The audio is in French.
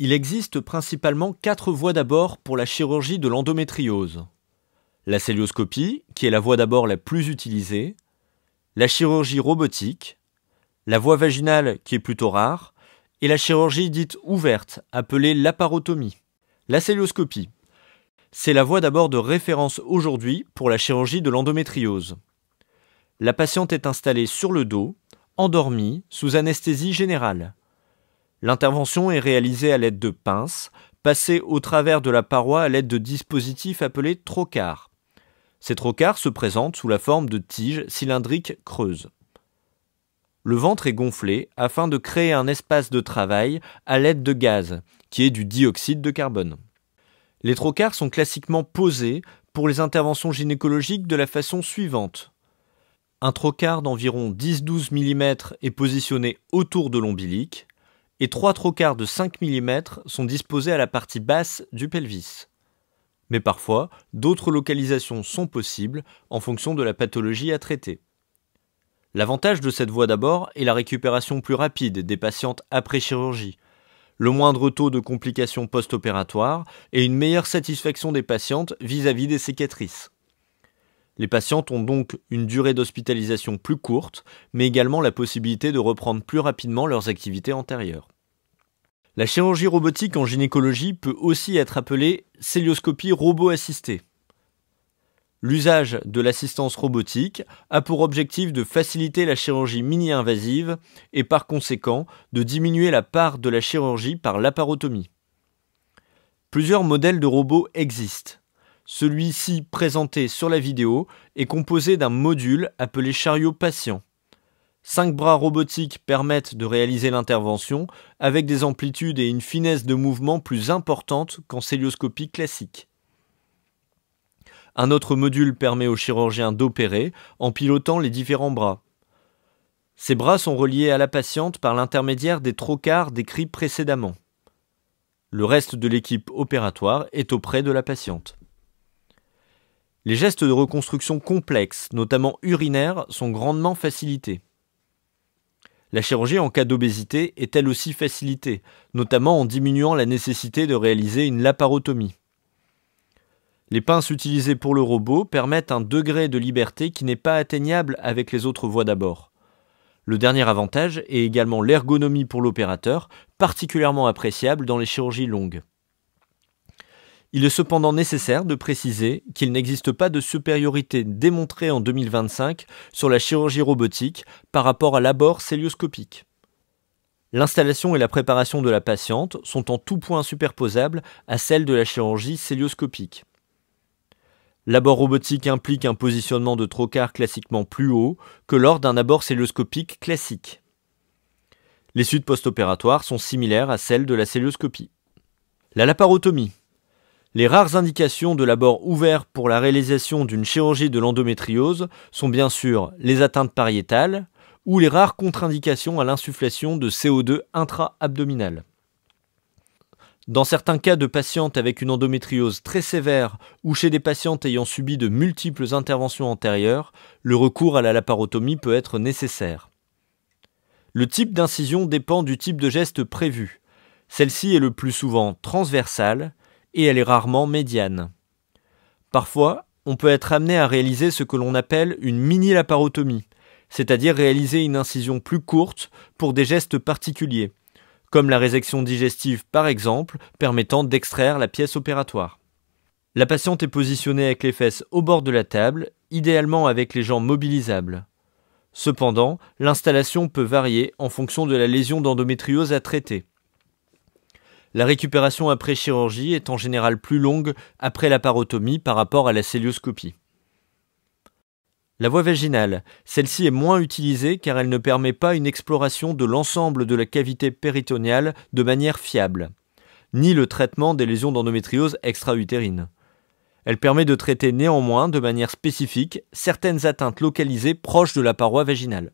Il existe principalement 4 voies d'abord pour la chirurgie de l'endométriose. La cœlioscopie, qui est la voie d'abord la plus utilisée, la chirurgie robotique, la voie vaginale qui est plutôt rare, et la chirurgie dite ouverte, appelée laparotomie. La cœlioscopie, c'est la voie d'abord de référence aujourd'hui pour la chirurgie de l'endométriose. La patiente est installée sur le dos, endormie, sous anesthésie générale. L'intervention est réalisée à l'aide de pinces, passées au travers de la paroi à l'aide de dispositifs appelés trocars. Ces trocars se présentent sous la forme de tiges cylindriques creuses. Le ventre est gonflé afin de créer un espace de travail à l'aide de gaz, qui est du dioxyde de carbone. Les trocars sont classiquement posés pour les interventions gynécologiques de la façon suivante. Un trocar d'environ 10-12 mm est positionné autour de l'ombilic et 3 trocars de 5 mm sont disposés à la partie basse du pelvis. Mais parfois, d'autres localisations sont possibles en fonction de la pathologie à traiter. L'avantage de cette voie d'abord est la récupération plus rapide des patientes après chirurgie, le moindre taux de complications post-opératoires et une meilleure satisfaction des patientes vis-à-vis des cicatrices. Les patientes ont donc une durée d'hospitalisation plus courte, mais également la possibilité de reprendre plus rapidement leurs activités antérieures. La chirurgie robotique en gynécologie peut aussi être appelée cœlioscopie robot-assistée. L'usage de l'assistance robotique a pour objectif de faciliter la chirurgie mini-invasive et par conséquent de diminuer la part de la chirurgie par laparotomie. Plusieurs modèles de robots existent. Celui-ci présenté sur la vidéo est composé d'un module appelé chariot patient. 5 bras robotiques permettent de réaliser l'intervention avec des amplitudes et une finesse de mouvement plus importantes qu'en cœlioscopie classique. Un autre module permet au chirurgien d'opérer en pilotant les différents bras. Ces bras sont reliés à la patiente par l'intermédiaire des trocars décrits précédemment. Le reste de l'équipe opératoire est auprès de la patiente. Les gestes de reconstruction complexes, notamment urinaires, sont grandement facilités. La chirurgie en cas d'obésité est elle aussi facilitée, notamment en diminuant la nécessité de réaliser une laparotomie. Les pinces utilisées pour le robot permettent un degré de liberté qui n'est pas atteignable avec les autres voies d'abord. Le dernier avantage est également l'ergonomie pour l'opérateur, particulièrement appréciable dans les chirurgies longues. Il est cependant nécessaire de préciser qu'il n'existe pas de supériorité démontrée en 2025 sur la chirurgie robotique par rapport à l'abord cœlioscopique. L'installation et la préparation de la patiente sont en tout point superposables à celles de la chirurgie cœlioscopique. L'abord robotique implique un positionnement de trocar classiquement plus haut que lors d'un abord cœlioscopique classique. Les suites post-opératoires sont similaires à celles de la cœlioscopie. La laparotomie. Les rares indications de l'abord ouvert pour la réalisation d'une chirurgie de l'endométriose sont bien sûr les atteintes pariétales ou les rares contre-indications à l'insufflation de CO2 intra-abdominal. Dans certains cas de patientes avec une endométriose très sévère ou chez des patientes ayant subi de multiples interventions antérieures, le recours à la laparotomie peut être nécessaire. Le type d'incision dépend du type de geste prévu. Celle-ci est le plus souvent transversale et elle est rarement médiane. Parfois, on peut être amené à réaliser ce que l'on appelle une mini-laparotomie, c'est-à-dire réaliser une incision plus courte pour des gestes particuliers, comme la résection digestive par exemple, permettant d'extraire la pièce opératoire. La patiente est positionnée avec les fesses au bord de la table, idéalement avec les jambes mobilisables. Cependant, l'installation peut varier en fonction de la lésion d'endométriose à traiter. La récupération après chirurgie est en général plus longue après laparotomie par rapport à la cœlioscopie. La voie vaginale, celle-ci est moins utilisée car elle ne permet pas une exploration de l'ensemble de la cavité péritonéale de manière fiable, ni le traitement des lésions d'endométriose extra-utérines. Elle permet de traiter néanmoins de manière spécifique certaines atteintes localisées proches de la paroi vaginale.